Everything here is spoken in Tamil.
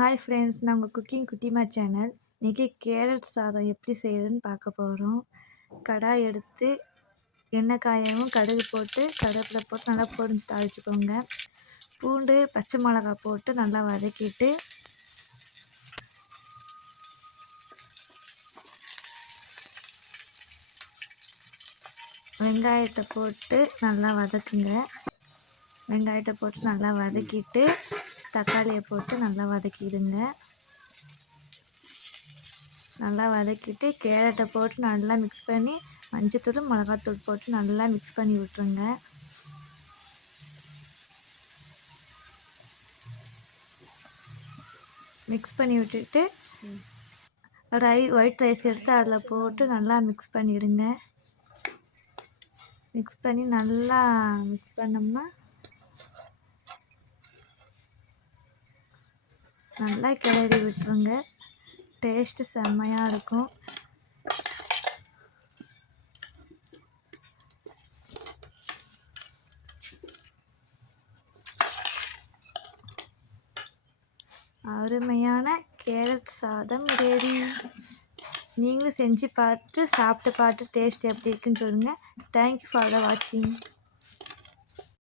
ஹாய் ஃப்ரெண்ட்ஸ், நான் உங்கள் குக்கிங் குட்டிமா சேனல். இன்றைக்கி கேரட் சாதம் எப்படி செய்கிறதுன்னு பார்க்க போகிறோம். கடாய் எடுத்து எண்ணெய் காயவும் கடுகு போட்டு கருவேப்பிலை போட்டு நல்லா பொரிஞ்சு தாளிச்சுக்கோங்க. பூண்டு பச்சை மிளகா போட்டு நல்லா வதக்கிட்டு வெங்காயத்தை போட்டு நல்லா வதக்குங்க. வெங்காயத்தை போட்டு நல்லா வதக்கிட்டு தக்காளியை போட்டு நல்லா வதக்கிடுங்க. நல்லா வதக்கிட்டு கேரட்டை போட்டு நல்லா மிக்ஸ் பண்ணி மஞ்சத்தூள் மிளகாத்தூள் போட்டு நல்லா மிக்ஸ் பண்ணி விட்டுருங்க. மிக்ஸ் பண்ணி விட்டுட்டு ஒயிட் ரைஸ் எடுத்து அதில் போட்டு நல்லா மிக்ஸ் பண்ணிவிடுங்க. மிக்ஸ் பண்ணி நல்லா மிக்ஸ் பண்ணோம்னா நல்லா கிளறி விட்டுருங்க. டேஸ்ட்டு செம்மையாக இருக்கும். அருமையான கேரட் சாதம் ரெடி. நீங்களும் செஞ்சு பார்த்து சாப்பிட்டு பார்த்து டேஸ்ட் எப்படி இருக்குன்னு சொல்லுங்கள். தேங்க்யூ ஃபார் த வாட்சிங்.